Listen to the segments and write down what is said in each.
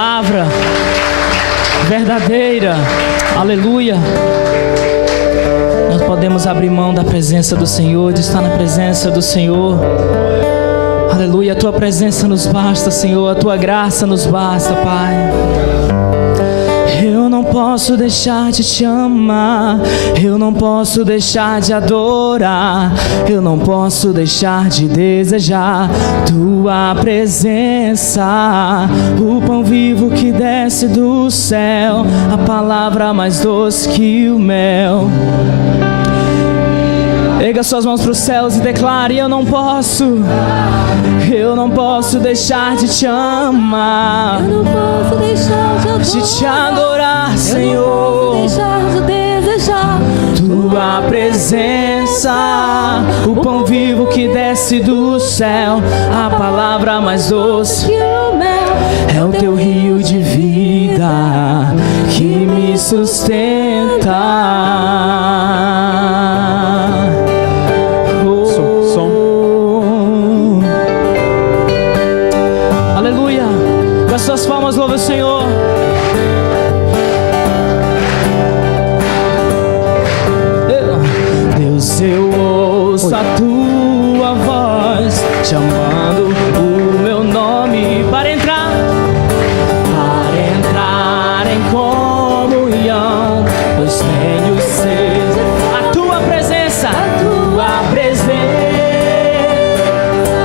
Palavra verdadeira, aleluia. Nós podemos abrir mão da presença do Senhor, de estar na presença do Senhor, aleluia. A tua presença nos basta, Senhor, a tua graça nos basta, Pai. Eu não posso deixar de te amar, eu não posso deixar de adorar, eu não posso deixar de desejar tua presença, o pão vivo que desce do céu, a palavra mais doce que o mel. Erga suas mãos para os céus e declare: eu não posso deixar de te amar, eu não posso deixar de te adorar, Senhor. Eu não posso deixar de desejar tua presença, o pão vivo que desce do céu, a palavra mais doce que o mel. é o teu rio de vida que me sustenta. Aleluia. Com as suas palmas, louve o Senhor. Deus, eu ouço a tua voz chamando o meu nome para entrar em comunhão, pois tenho sede. A tua presença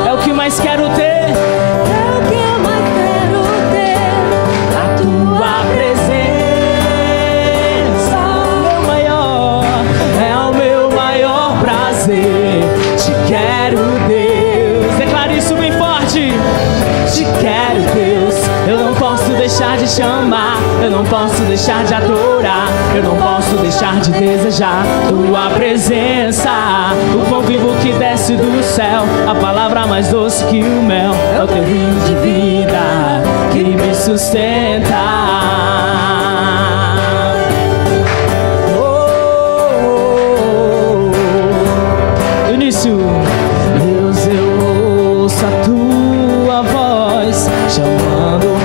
é o que mais quero ter. Te amar, eu não posso deixar de adorar, eu não posso deixar de desejar tua presença, o pão vivo que desce do céu, a palavra mais doce que o mel, é o teu rio de vida que me sustenta. Início. Deus, eu ouço a tua voz chamando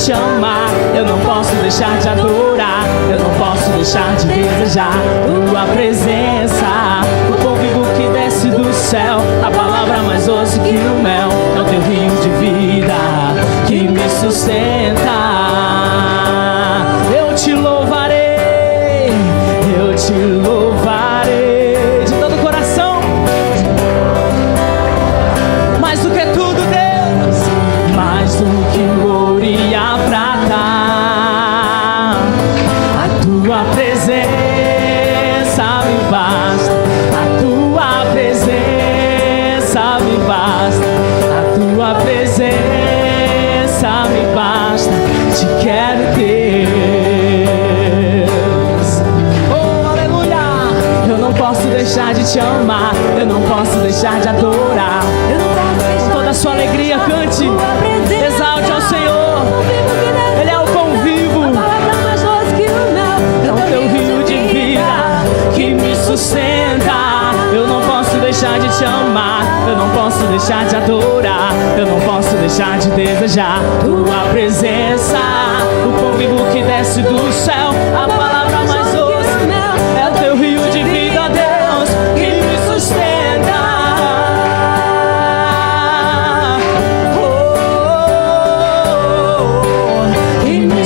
te amar, eu não posso deixar de adorar, eu não posso deixar de desejar tua presença, o pão vivo que desce do céu, a palavra mais doce que o mel, é o teu rio de vida que me sustenta. Eu te louvarei, eu te louvarei de todo o coração, mais do que tudo, Deus, mais do que o ouro e a prata, a tua presença me basta, a tua presença me basta, a tua presença me basta, te quero, Deus. Oh, aleluia! Eu não posso deixar de te amar, eu não posso deixar de adorar, eu não posso deixar toda a sua alegria, cante, exalte ao Senhor. Ele é o pão vivo, a palavra mais doce que o mel, é o teu rio de vida que me sustenta. Eu não posso deixar de te amar, eu não posso deixar de adorar, eu não posso deixar de desejar tua presença, o pão vivo que desce do céu, a palavra mais doce que o mel, é o teu rio de vida, Deus, que me sustenta.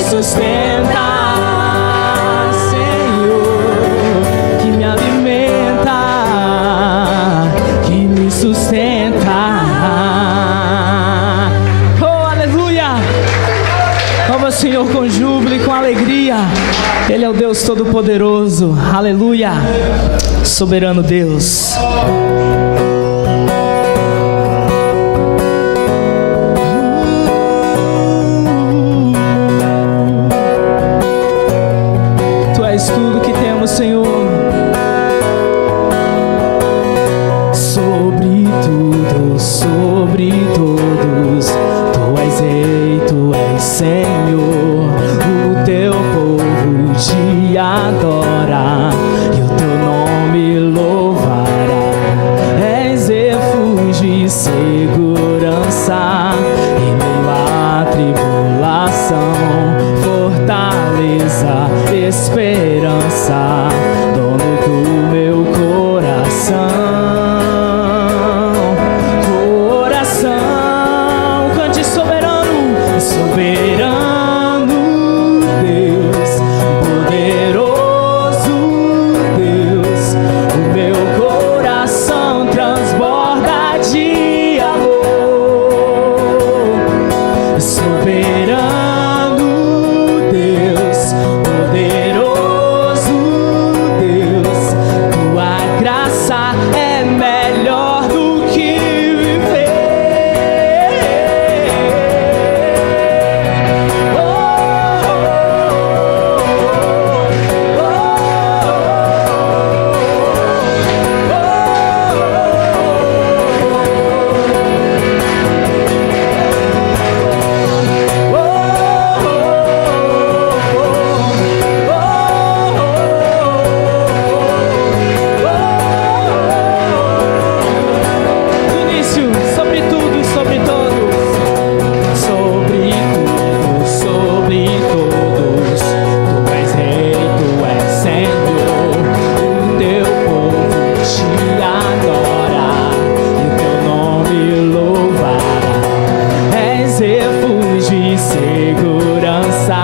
Sustenta, Senhor, que me alimenta, que me sustenta. Oh, aleluia! Louva o Senhor com júbilo e com alegria. Ele é o Deus Todo-Poderoso. Aleluia! Soberano Deus. sobre todos. Tu és Rei, Tu és Senhor. O Teu povo te adora e o Teu nome louvará. És refúgio e segurança em meio à tribulação, fortaleza, esperança, dono do meu coração. Coração, cante soberano, soberano Deus, poderoso Deus. O meu coração transborda de amor. Soberano Deus, poderoso Deus, tua graça é melhor do que viver. Do início, sobre tudo e sobre todos, sobre tudo, sobre todos. Tu és Rei, Tu és Senhor. O Teu povo te adora e o Teu nome louvará. És refúgio e segurança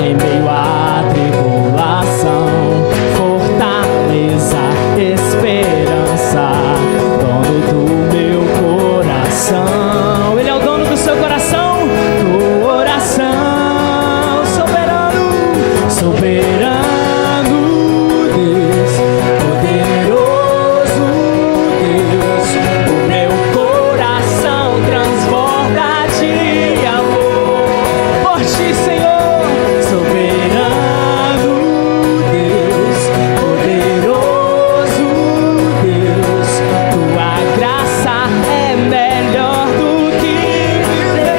em meio à tribulação, fortaleza, esperança, dono do meu coração. Ele é o dono do seu coração, coração. Soberano, soberano Deus, poderoso Deus. O meu coração transborda de amor por ti, Senhor. Soberano Deus, poderoso Deus, tua graça é melhor do que viver.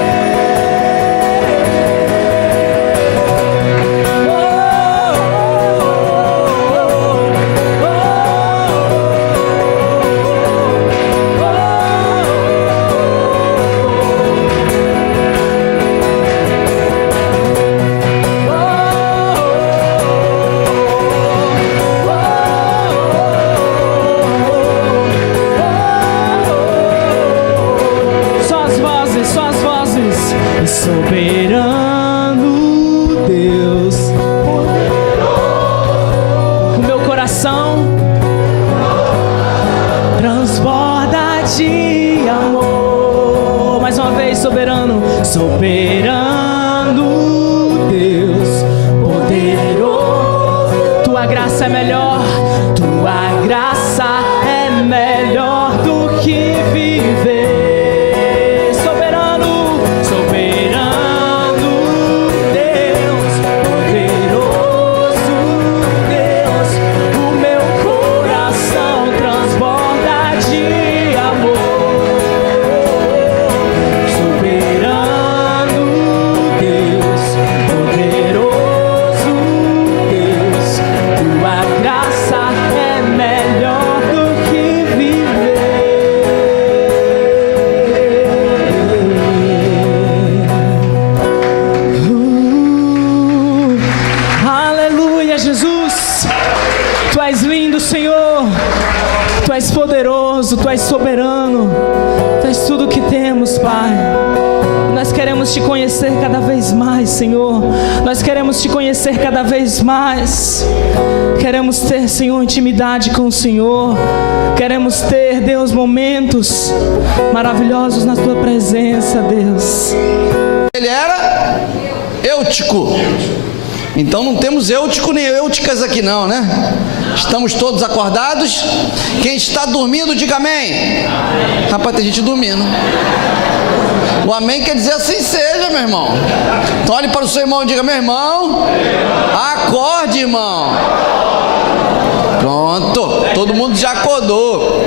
Só as vozes, só as vozes. Soberano Deus, o meu coração transborda de amor. Mais uma vez, soberano, soberano Deus, poderoso. Tua graça é melhor, tua graça é melhor do que viver. Soberano, soberano Deus, poderoso Deus. O meu coração transborda de amor. Soberano Deus, poderoso Deus, tua graça é melhor do que viver. Aleluia, Jesus. Tu és lindo, Senhor. Tu és poderoso, Tu és soberano. Tu és tudo que temos, Pai. Nós queremos Te conhecer cada vez mais, Senhor. Nós queremos Te conhecer cada vez mais. Queremos ter, Senhor, intimidade com o Senhor. Queremos ter, Deus, momentos maravilhosos na Tua presença, Deus. Ele era eutico. Então não temos eutico nem euticas aqui não, né? Estamos todos acordados. Quem está dormindo, diga amém. Rapaz, tem gente dormindo. O amém quer dizer assim seja, meu irmão. Então olhe para o seu irmão e diga: meu irmão, acorde, irmão. Pronto, todo mundo já acordou.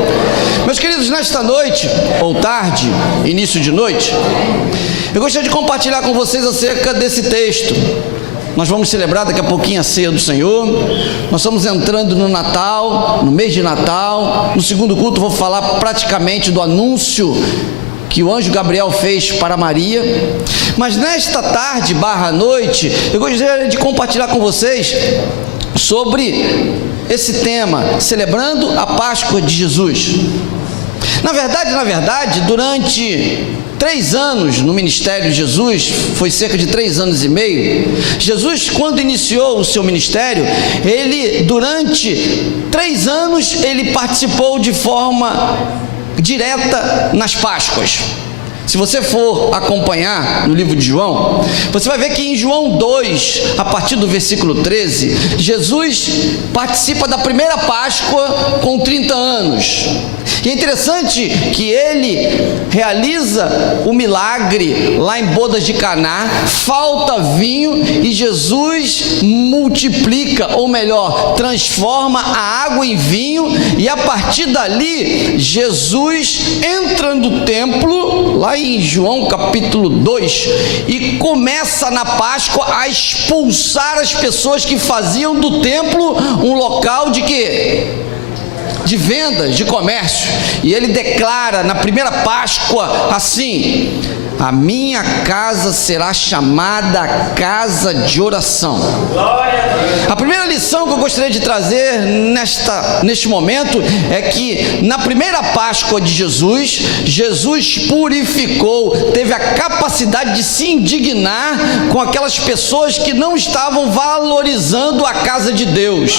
Meus queridos, nesta noite, ou tarde, início de noite, eu gostaria de compartilhar com vocês acerca desse texto. Nós vamos celebrar daqui a pouquinho a ceia do Senhor. Nós estamos entrando no Natal, no mês de Natal. No segundo culto vou falar praticamente do anúncio que o anjo Gabriel fez para Maria. Mas nesta tarde / noite, eu gostaria de compartilhar com vocês sobre esse tema, celebrando a Páscoa de Jesus. Na verdade, durante 3 anos no ministério de Jesus, foi cerca de 3 anos e meio, Jesus, quando iniciou o seu ministério, durante 3 anos, ele participou de forma direta nas Páscoas. Se você for acompanhar no livro de João, você vai ver que em João 2, a partir do versículo 13, Jesus participa da primeira Páscoa com 30 anos. E é interessante que ele realiza o milagre lá em Bodas de Caná, falta vinho e Jesus multiplica, ou melhor, transforma a água em vinho, e a partir dali, Jesus entra no templo, lá em João capítulo 2, e começa na Páscoa a expulsar as pessoas que faziam do templo um local de quê? De vendas, de comércio. E ele declara na primeira Páscoa assim: a minha casa será chamada casa de oração. A primeira lição que eu gostaria de trazer neste momento é que na primeira Páscoa de Jesus, Jesus purificou, teve a capacidade de se indignar com aquelas pessoas que não estavam valorizando a casa de Deus.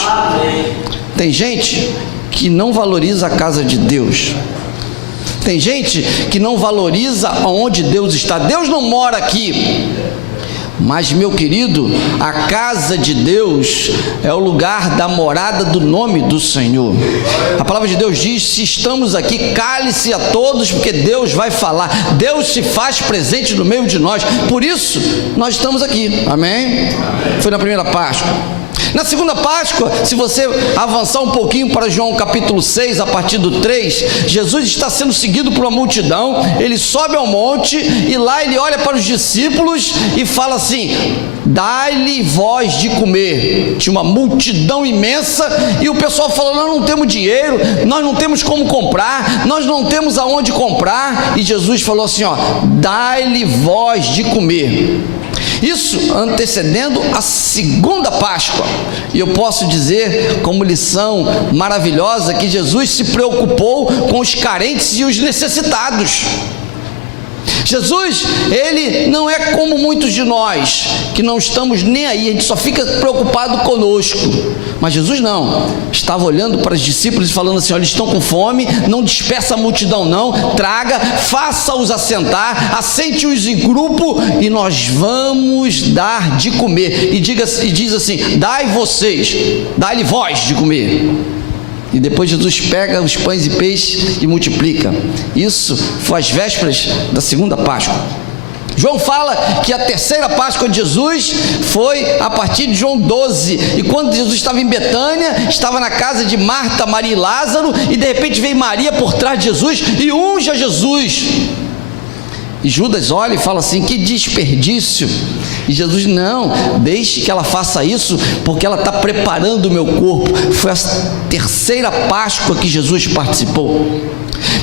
Tem gente que não valoriza a casa de Deus. Tem gente que não valoriza onde Deus está. Deus não mora aqui. Mas, meu querido, a casa de Deus é o lugar da morada do nome do Senhor. A palavra de Deus diz: se estamos aqui, cale-se a todos, porque Deus vai falar. Deus se faz presente no meio de nós. Por isso, nós estamos aqui. Amém? Foi na primeira Páscoa. Na segunda Páscoa, se você avançar um pouquinho para João capítulo 6, a partir do 3, Jesus está sendo seguido por uma multidão. Ele sobe ao monte e lá ele olha para os discípulos e fala assim: dai-lhe vós de comer. Tinha uma multidão imensa e o pessoal falou: nós não temos dinheiro, nós não temos como comprar, nós não temos aonde comprar. E Jesus falou assim: ó, dai-lhe vós de comer. Isso antecedendo a segunda Páscoa. E eu posso dizer, como lição maravilhosa, que Jesus se preocupou com os carentes e os necessitados. Jesus, ele não é como muitos de nós, que não estamos nem aí, a gente só fica preocupado conosco. Mas Jesus não, estava olhando para os discípulos e falando assim: olha, eles estão com fome, não dispersa a multidão não, traga, faça-os assentar, assente-os em grupo e nós vamos dar de comer. E diz assim: dai-lhe vós de comer. E depois Jesus pega os pães e peixes e multiplica. Isso foi às vésperas da segunda Páscoa. João fala que a terceira Páscoa de Jesus foi a partir de João 12. E quando Jesus estava em Betânia, estava na casa de Marta, Maria e Lázaro, e de repente veio Maria por trás de Jesus e unge a Jesus. E Judas olha e fala assim: que desperdício. E Jesus: não, deixe que ela faça isso, porque ela está preparando o meu corpo. Foi a terceira Páscoa que Jesus participou.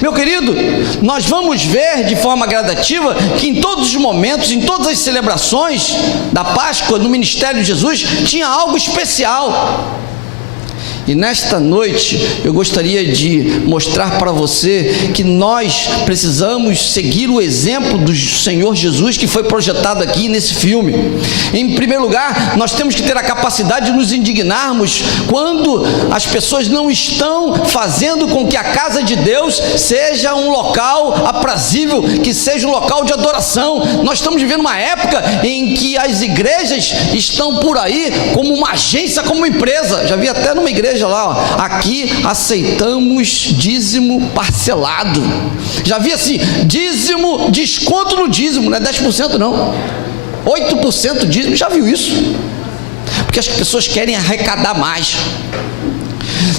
Meu querido, nós vamos ver de forma gradativa que em todos os momentos, em todas as celebrações da Páscoa, no ministério de Jesus, tinha algo especial. E nesta noite eu gostaria de mostrar para você que nós precisamos seguir o exemplo do Senhor Jesus, que foi projetado aqui nesse filme. Em primeiro lugar, nós temos que ter a capacidade de nos indignarmos quando as pessoas não estão fazendo com que a casa de Deus seja um local aprazível, que seja um local de adoração. Nós estamos vivendo uma época em que as igrejas estão por aí como uma agência, como uma empresa. Já vi até numa igreja lá, ó, aqui aceitamos dízimo parcelado. Já vi assim, dízimo, desconto no dízimo, não é 10% não, 8% dízimo. Já viu isso? Porque as pessoas querem arrecadar mais.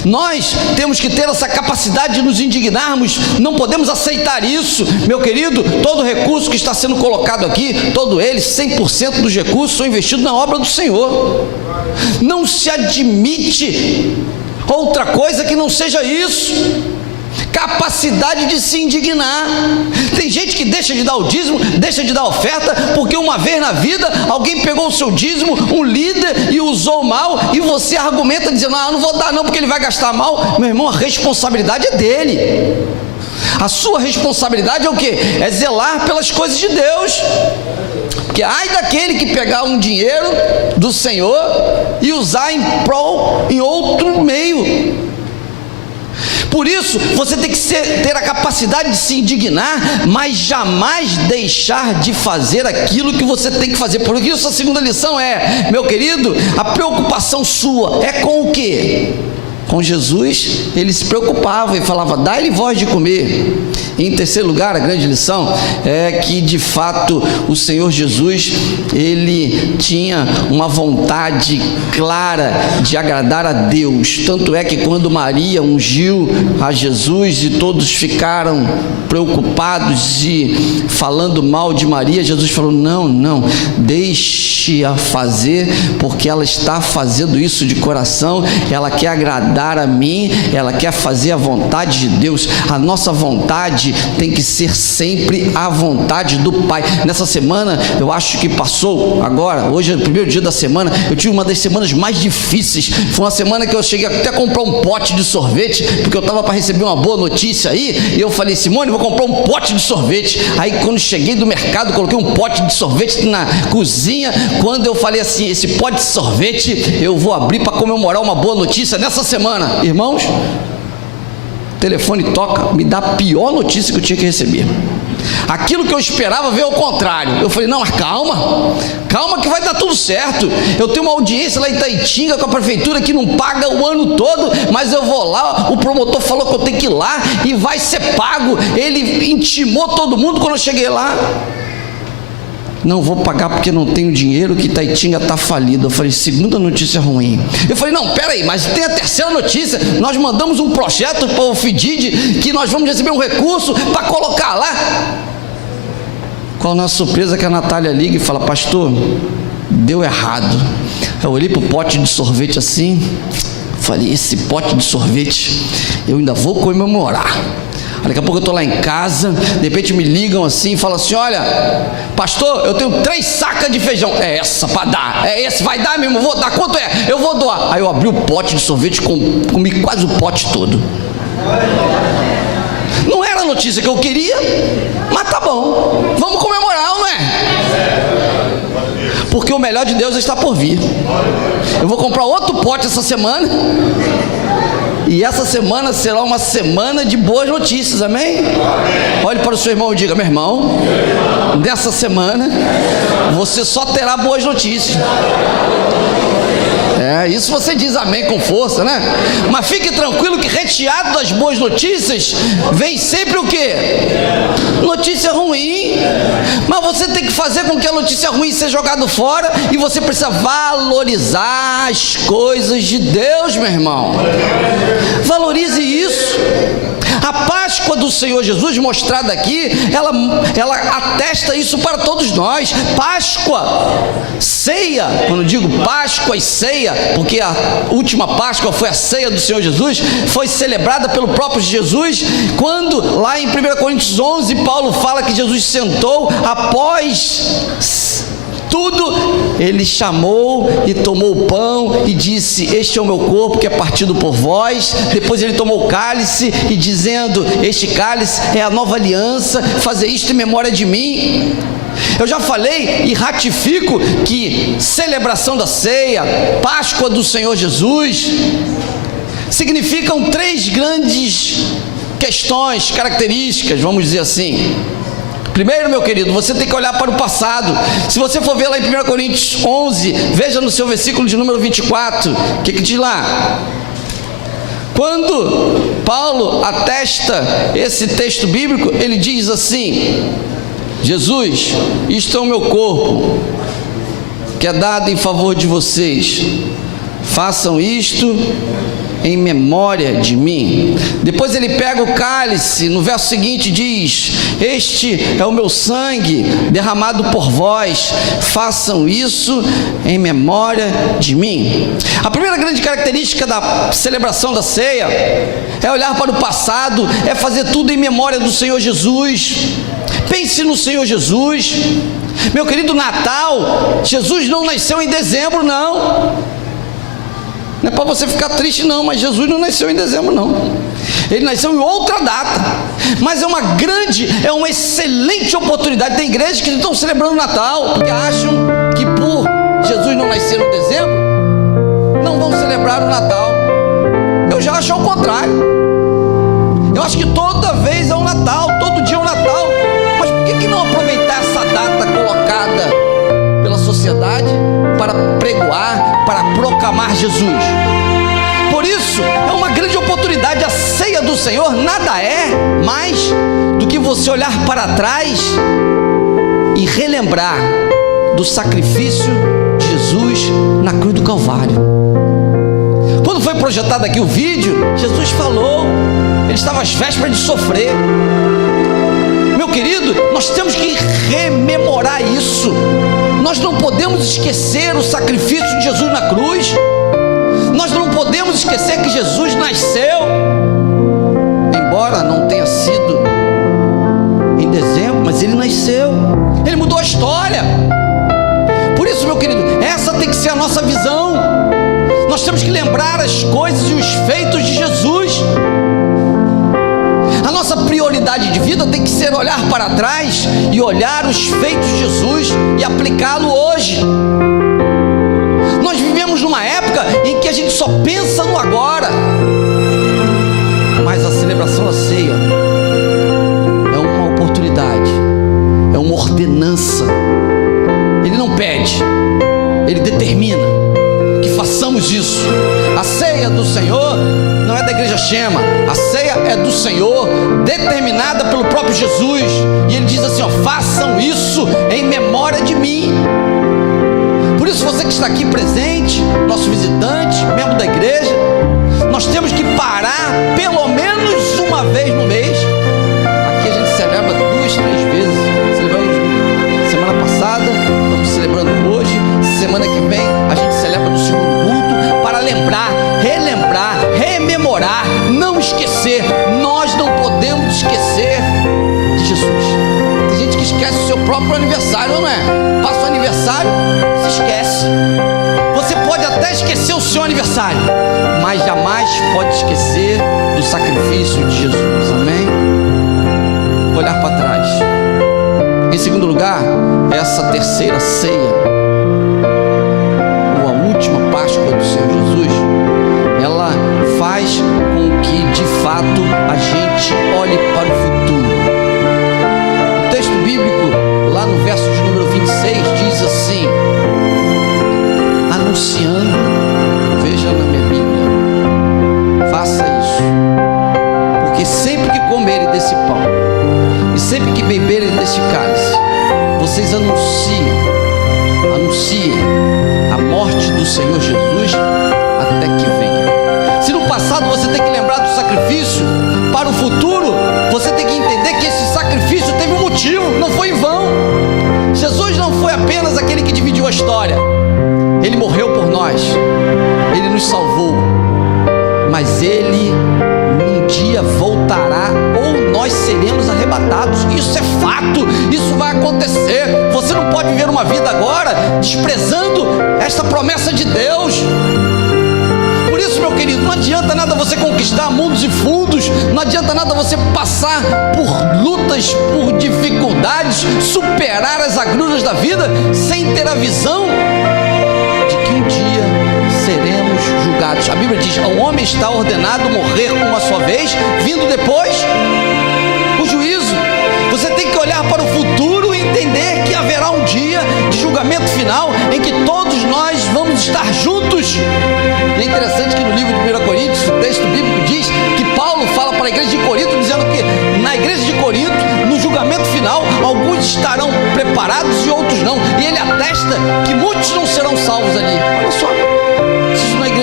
Nós temos que ter essa capacidade de nos indignarmos, não podemos aceitar isso, meu querido. Todo recurso que está sendo colocado aqui, todo ele, 100% dos recursos são investidos na obra do Senhor. Não se admite outra coisa que não seja isso. Capacidade de se indignar. Tem gente que deixa de dar o dízimo, deixa de dar a oferta, porque uma vez na vida alguém pegou o seu dízimo, um líder, e usou mal, e você argumenta dizendo: não vou dar não, porque ele vai gastar mal. Meu irmão, a responsabilidade é dele. A sua responsabilidade é o quê? É zelar pelas coisas de Deus. Porque ai daquele que pegar um dinheiro do Senhor e usar em outro meio. Por isso, você tem que ter a capacidade de se indignar, mas jamais deixar de fazer aquilo que você tem que fazer. Por isso, a segunda lição é, meu querido, a preocupação sua é com o quê? Com Jesus. Ele se preocupava e falava: dá-lhe voz de comer. E em terceiro lugar, a grande lição é que de fato o Senhor Jesus, ele tinha uma vontade clara de agradar a Deus. Tanto é que quando Maria ungiu a Jesus e todos ficaram preocupados e falando mal de Maria, Jesus falou: não, deixe-a fazer, porque ela está fazendo isso de coração, ela quer agradar a mim, ela quer fazer a vontade de Deus. A nossa vontade tem que ser sempre a vontade do Pai. Nessa semana, eu acho que passou agora, hoje é o primeiro dia da semana, eu tive uma das semanas mais difíceis. Foi uma semana que eu cheguei até a comprar um pote de sorvete, porque eu estava para receber uma boa notícia aí, e eu falei: Simone, vou comprar um pote de sorvete. Aí quando cheguei do mercado, coloquei um pote de sorvete na cozinha. Quando eu falei assim: esse pote de sorvete eu vou abrir para comemorar uma boa notícia nessa semana. Irmãos, o telefone toca, me dá a pior notícia que eu tinha que receber. Aquilo que eu esperava veio ao contrário. Eu falei: não, mas calma que vai dar tudo certo. Eu tenho uma audiência lá em Itaitinga com a prefeitura que não paga o ano todo, mas eu vou lá, o promotor falou que eu tenho que ir lá e vai ser pago. Ele intimou todo mundo. Quando eu cheguei lá: não vou pagar porque não tenho dinheiro, que Itaitinga está falido. Eu falei: segunda notícia ruim. Eu falei: não, peraí, mas tem a terceira notícia. Nós mandamos um projeto para o FDID, que nós vamos receber um recurso para colocar lá. Qual a nossa surpresa que a Natália liga e fala: pastor, deu errado. Eu olhei para o pote de sorvete assim, falei: esse pote de sorvete eu ainda vou comemorar. Daqui a pouco eu estou lá em casa, de repente me ligam assim e falam assim: olha, pastor, eu tenho 3 sacas de feijão. É essa para dar, é esse, vai dar mesmo, vou dar, quanto é? Eu vou doar. Aí eu abri o pote de sorvete, comi quase o pote todo. Não era a notícia que eu queria, mas tá bom, vamos comemorar, não é? Porque o melhor de Deus está por vir. Eu vou comprar outro pote essa semana. E essa semana será uma semana de boas notícias, amém? Olhe para o seu irmão e diga: meu irmão, nessa semana você só terá boas notícias. Isso você diz amém com força, né? Mas fique tranquilo que recheado das boas notícias vem sempre o quê? Notícia ruim. Mas você tem que fazer com que a notícia ruim seja jogada fora, e você precisa valorizar as coisas de Deus, meu irmão. Valorize isso. A Páscoa do Senhor Jesus, mostrada aqui, ela atesta isso para todos nós. Páscoa, ceia, quando digo Páscoa e ceia, porque a última Páscoa foi a ceia do Senhor Jesus, foi celebrada pelo próprio Jesus, quando lá em 1 Coríntios 11, Paulo fala que Jesus sentou após tudo, ele chamou e tomou o pão e disse: este é o meu corpo que é partido por vós. Depois ele tomou o cálice e dizendo: este cálice é a nova aliança, fazer isto em memória de mim. Eu já falei e ratifico que celebração da ceia, Páscoa do Senhor Jesus, significam 3 grandes questões, características, vamos dizer assim. Primeiro, meu querido, você tem que olhar para o passado. Se você for ver lá em 1 Coríntios 11, veja no seu versículo de número 24, o que diz lá? Quando Paulo atesta esse texto bíblico, ele diz assim: Jesus, isto é o meu corpo, que é dado em favor de vocês. façam isto em memória de mim. Depois ele pega o cálice, no verso seguinte diz: este é o meu sangue derramado por vós, façam isso em memória de mim. A primeira grande característica da celebração da ceia é olhar para o passado, é fazer tudo em memória do Senhor Jesus. Pense no Senhor Jesus. Meu querido, Natal, Jesus não nasceu em dezembro, não. Não é para você ficar triste, não, mas Jesus não nasceu em dezembro, não. Ele nasceu em outra data. Mas é uma excelente oportunidade. Tem igrejas que estão celebrando o Natal, porque acham que por Jesus não nascer em dezembro, não vão celebrar o Natal. Eu já acho ao contrário. Eu acho que toda vez é um Natal, todo dia é um Natal. Mas por que não aproveitar essa data colocada pela sociedade para pregoar, para proclamar Jesus? Por isso, é uma grande oportunidade. A ceia do Senhor nada é mais do que você olhar para trás e relembrar do sacrifício de Jesus na cruz do Calvário. Quando foi projetado aqui o vídeo, Jesus falou, ele estava às vésperas de sofrer. Meu querido, nós temos que rememorar isso. Nós não podemos esquecer o sacrifício de Jesus na cruz. Nós não podemos esquecer que Jesus nasceu, embora não tenha sido em dezembro, mas ele nasceu, ele mudou a história. Por isso, meu querido, essa tem que ser a nossa visão. Nós temos que lembrar as coisas e os feitos de Jesus. A nossa prioridade de vida tem que ser olhar para trás e olhar os feitos de Jesus e aplicá-lo hoje. Nós vivemos numa época em que a gente só pensa no agora, mas a celebração da ceia é uma oportunidade, é uma ordenança. Ele não pede, ele determina que façamos isso. A ceia do Senhor não é da igreja Chema, a ceia é do Senhor, determinada pelo próprio Jesus, e ele diz assim, façam isso em memória de mim. Por isso, você que está aqui presente, nosso visitante, membro da igreja, nós temos que parar pelo menos uma vez no mês. Aqui a gente celebra 2, 3 vezes. Celebramos semana passada, estamos celebrando hoje. Semana que vem a gente celebra no segundo culto, para lembrar, relembrar, rememorar, não esquecer. Nós não podemos esquecer de Jesus. Tem gente que esquece o seu próprio aniversário, não é? Passa o aniversário, se esquece. Você pode até esquecer o seu aniversário, mas jamais pode esquecer do sacrifício de Jesus. Amém? Olhar para trás. Em segundo lugar, essa terceira ceia, ou a última Páscoa do Senhor Jesus, ela faz com que de fato a gente olhe para o futuro. O texto bíblico, lá no verso de número 26, diz assim, anunciando, veja na minha Bíblia, faça isso, porque sempre que comerem desse pão e sempre que beberem desse cálice, vocês anunciem a morte do Senhor Jesus até que venha. Se no passado você tem que lembrar do sacrifício, para o futuro você tem que entender que esse sacrifício teve um motivo, não foi em vão. Jesus não foi apenas aquele que dividiu a história, ele morreu por nós, ele nos salvou, mas ele um dia voltará, ou nós seremos arrebatados. Isso é fato, isso vai acontecer. Você não pode viver uma vida agora desprezando esta promessa de Deus. Por isso, meu querido, não adianta nada você conquistar mundos e fundos, não adianta nada você passar por lutas, por dificuldades, superar as agruras da vida, sem ter a visão de que um dia seremos julgados. A Bíblia diz, ao homem está ordenado morrer uma só vez, vindo depois o juízo. Você tem que olhar para o futuro e entender que haverá um dia de julgamento final, em que todos nós vamos estar juntos. E é interessante que no livro de 1 Coríntios, o texto bíblico diz que Paulo fala para a igreja de Corinto, dizendo que na igreja de Corinto, no julgamento final, alguns estarão preparados e outros não. E ele atesta que muitos não serão salvos ali. Olha só, isso na igreja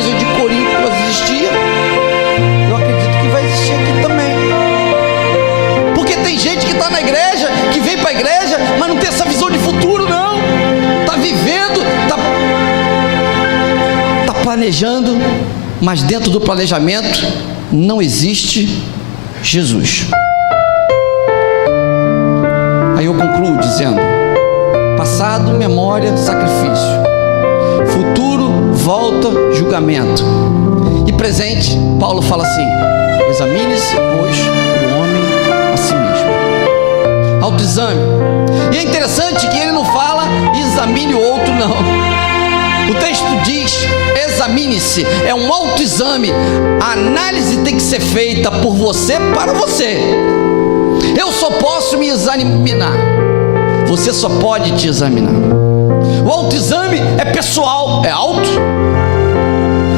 está na igreja, que vem para a igreja, mas não tem essa visão de futuro, não. Está vivendo, está planejando, mas dentro do planejamento não existe Jesus. Aí eu concluo dizendo: passado, memória, sacrifício; futuro, volta, julgamento; e presente, Paulo fala assim: examine-se, pois, o homem a si mesmo. Autoexame. E é interessante que ele não fala examine o outro, não. O texto diz examine-se, é um autoexame. A análise tem que ser feita por você para você. Eu só posso me examinar, você só pode te examinar. O autoexame é pessoal, é auto.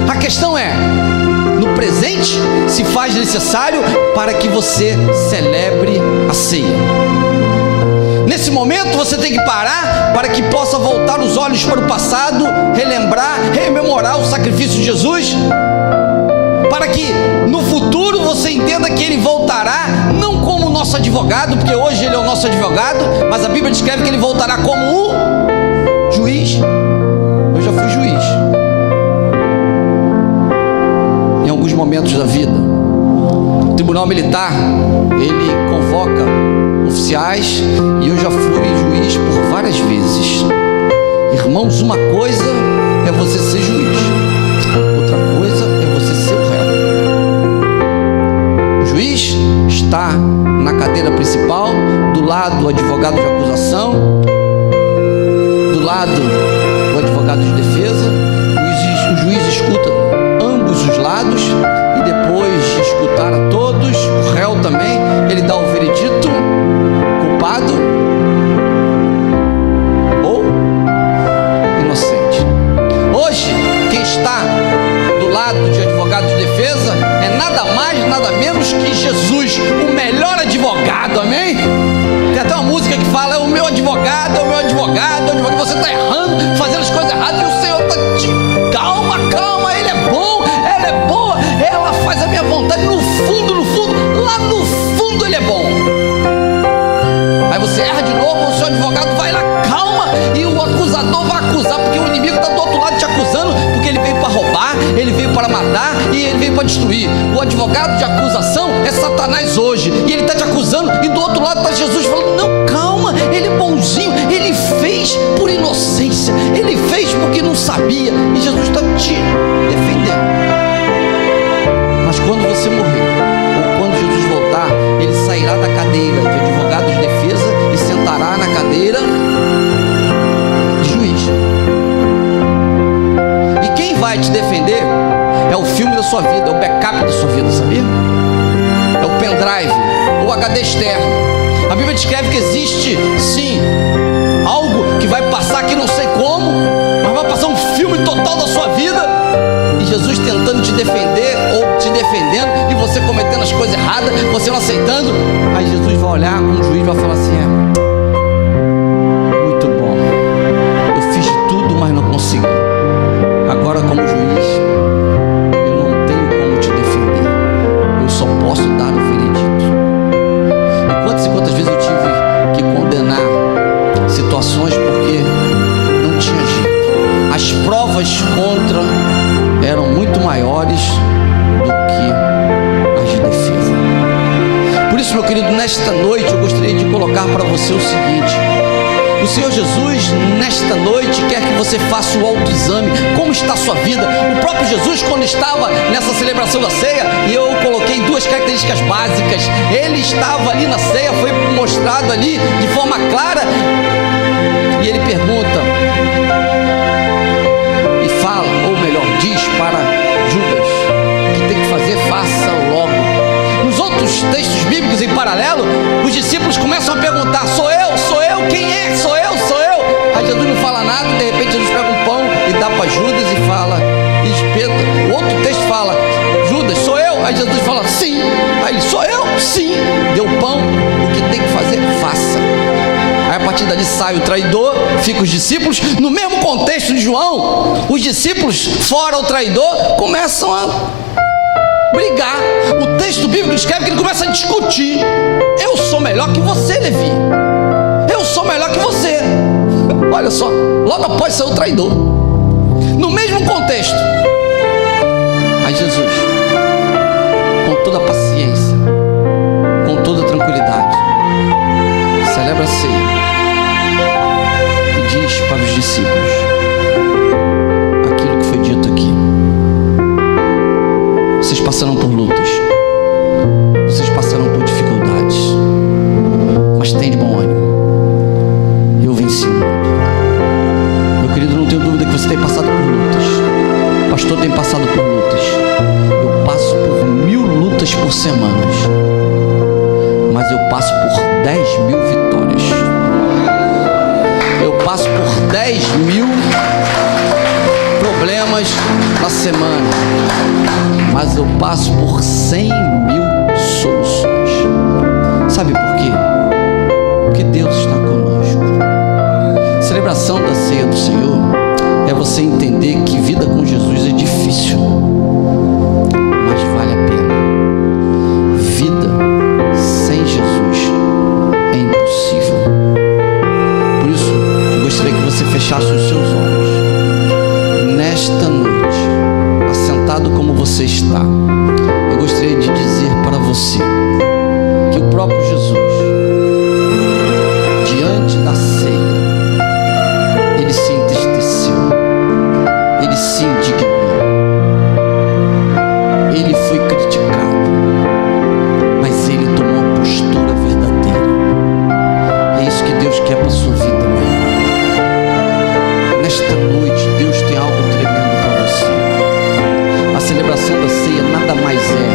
A questão é, no presente se faz necessário para que você celebre a ceia. Nesse momento você tem que parar para que possa voltar os olhos para o passado, relembrar, rememorar o sacrifício de Jesus, para que no futuro você entenda que ele voltará não como nosso advogado, porque hoje ele é o nosso advogado, mas a Bíblia descreve que ele voltará como o juiz. Eu já fui juiz em alguns momentos da vida. O tribunal militar, ele convoca oficiais, e eu já fui juiz por várias vezes. Irmãos, uma coisa é você ser juiz, outra coisa é você ser o réu. O juiz está na cadeira principal, do lado do advogado de acusação, do lado do advogado de defesa. O juiz escuta ambos os lados, e depois de escutar a todos, o réu também, ele dá o veredito: culpado ou inocente. Hoje, quem está do lado de advogado de defesa é nada mais, nada menos que Jesus, o melhor advogado, amém? Tem até uma música que fala: é o meu advogado, é o meu advogado, é o advogado. Você está errando, fazendo as coisas erradas, e o Senhor está te... Calma, calma, ele é bom, ela é boa, ela faz a minha vontade. No fundo, lá no fundo ele é bom. Aí você erra de novo, o seu advogado vai lá, calma, e o acusador vai acusar, porque o inimigo está do outro lado te acusando, porque ele veio para roubar, ele veio para matar e ele veio para destruir. O advogado de acusação é Satanás hoje, e ele está te acusando, e do outro lado está Jesus falando: não, calma, ele é bonzinho, ele fez por inocência, ele fez porque não sabia, e Jesus está te defendendo. Mas quando você morrer, ou quando Jesus voltar, ele sairá da cadeira de advogado de defesa e sentará na cadeira de juiz. E quem vai te defender é o filme da sua vida, é o backup da sua vida, sabia? É o pendrive, o HD externo. A Bíblia descreve que existe, sim, algo que vai passar que não sei como, mas vai passar um filme total da sua vida, e Jesus tentando te defender, ou te defendendo, e você cometendo as coisas erradas, você não aceitando. Aí Jesus vai olhar como um juiz, vai falar assim: muito bom, eu fiz de tudo, mas não consegui. Agora, como juiz, eu não tenho como te defender, eu só posso dar o veredito. E quantas vezes eu tive que condenar situações porque não tinha jeito. As provas contra eram muito maiores do que as de defesa. Por isso, meu querido, nesta noite eu gostaria de colocar para você o seguinte: o Senhor Jesus, nesta noite, quer que você faça o autoexame. Como está a sua vida? O próprio Jesus, quando estava nessa celebração da ceia, e eu coloquei duas características básicas, ele estava ali na ceia, foi mostrado ali de forma clara, e ele pergunta e fala, ou melhor, diz para Judas que tem que fazer, faça logo. Nos outros textos bíblicos em paralelo, os discípulos começam a perguntar: sou eu? Quem é? Sou eu? Aí Jesus não fala nada, de repente Jesus pega um pão e dá para Judas e fala, e espeta. O outro texto fala: Judas, sou eu? Aí Jesus fala: sim. Aí ele: sou eu? Sim. Deu o pão, o que tem que fazer, faça. Aí a partir dali sai o traidor, fica os discípulos. No mesmo contexto de João, os discípulos, fora o traidor, começam a brigar. O texto bíblico escreve que ele começa a discutir. Eu sou melhor que você, Levi. Eu sou melhor que você. Olha só, logo após ser o traidor. No mesmo contexto. Aí Jesus, com toda a paciência, com toda a tranquilidade, celebra a ceia e diz para os discípulos aquilo que foi dito aqui. Vocês passarão por lutas, vocês passarão por dificuldades, mas tem de bom ânimo, eu venci o mundo. Meu querido, não tenho dúvida que você tem passado por lutas. O pastor tem passado por lutas. Eu passo por 1000 lutas por semanas, mas eu passo por 10.000 vitórias. Eu passo por 10.000 problemas na semana, mas eu passo por 100.000 soluções. Sabe por quê? Porque Deus está conosco. Celebração da ceia do Senhor é você entender que vida com Jesus é difícil, mas vale a pena. Vida sem Jesus é impossível. Por isso, eu gostaria que você fechasse os seus olhos. Nesta noite, assentado como você está, eu gostaria de dizer para você que o próprio Jesus, diante da ceia, ele se entristeceu, ele se indignou, ele foi criticado, mas ele tomou a postura verdadeira. É isso que Deus quer para a sua vida, meu irmão. Nesta noite, Deus tem algo tremendo para você. A celebração da ceia nada mais é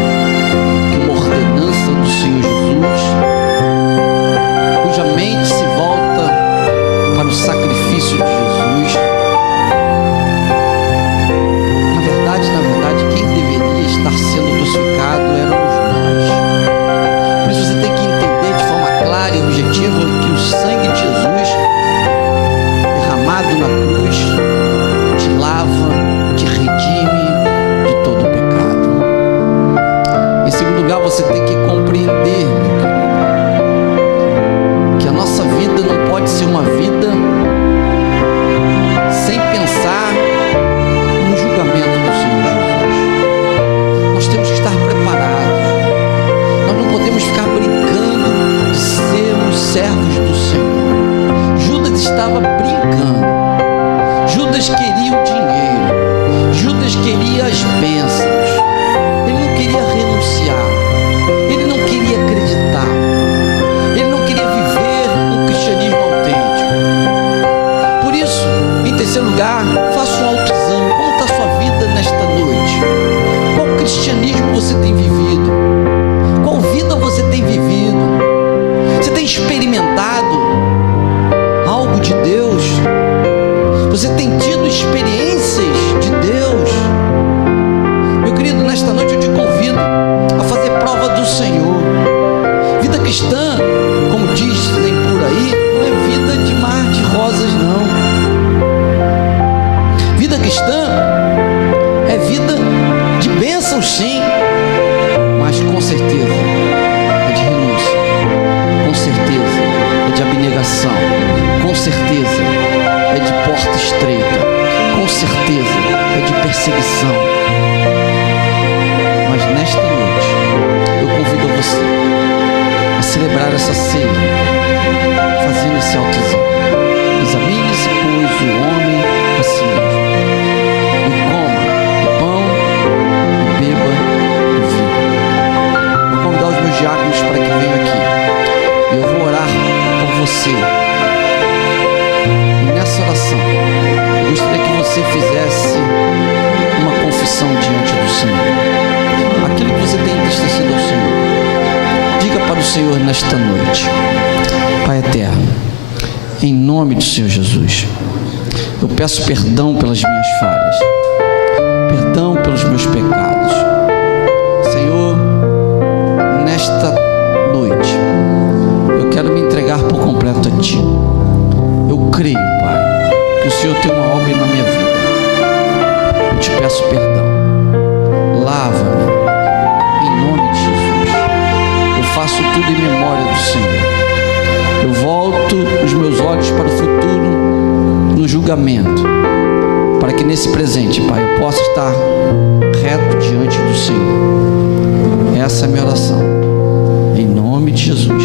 que uma ordenança do Senhor Jesus, cuja mente se volta para o sacrifício de Jesus. Na verdade, quem deveria estar sendo crucificado éramos nós. Por isso você tem que entender de forma clara e objetiva que o sangue de Jesus derramado na cruz te lava, te redime de todo o pecado. Em segundo lugar, você tem que compreender, meu querido, que a nossa vida não pode ser uma vida sem pensar no julgamento do Senhor Jesus. Nós temos que estar preparados. Nós não podemos ficar brincando de sermos servos do Senhor. Judas estava brincando. Judas queria o dinheiro. Judas queria as bênçãos. Ele não queria renunciar. Ele não queria acreditar. Ele não queria viver um cristianismo autêntico. Por isso, em terceiro lugar, faça um autoexame. Como está a sua vida nesta noite? Qual cristianismo você tem vivido? Qual vida você tem vivido? Você tem experimentado algo de Deus? Você tem tido experiências de Deus? Meu querido, nesta noite eu te convido a fazer prova do Senhor. Vida cristã, como dizem por aí, não é vida de mar de rosas, não. Vida cristã é vida de bênçãos, sim, mas com certeza é de renúncia, com certeza é de abnegação, com certeza é de porta estreita, com certeza é de perseguição. Mas nesta noite eu convido você a celebrar essa ceia, fazendo esse autoexame. Examine-se, pois, o homem a si mesmo, e coma do pão e beba do vinho. Vou convidar os meus diáconos para que venham aqui. Eu vou orar por você. E nessa oração, eu gostaria que você fizesse uma confissão diante do Senhor. Aquilo que você tem entristecido ao Senhor, diga para o Senhor nesta noite. Pai eterno, em nome do Senhor Jesus, eu peço perdão pelas minhas falhas, perdão pelos meus pecados. Senhor, nesta noite, eu quero me entregar por completo a Ti. Eu creio, Pai, que o Senhor tem uma obra na minha vida. Eu te peço perdão. Lava-me, olhos para o futuro no julgamento, para que nesse presente, Pai, eu possa estar reto diante do Senhor. Essa é a minha oração, em nome de Jesus.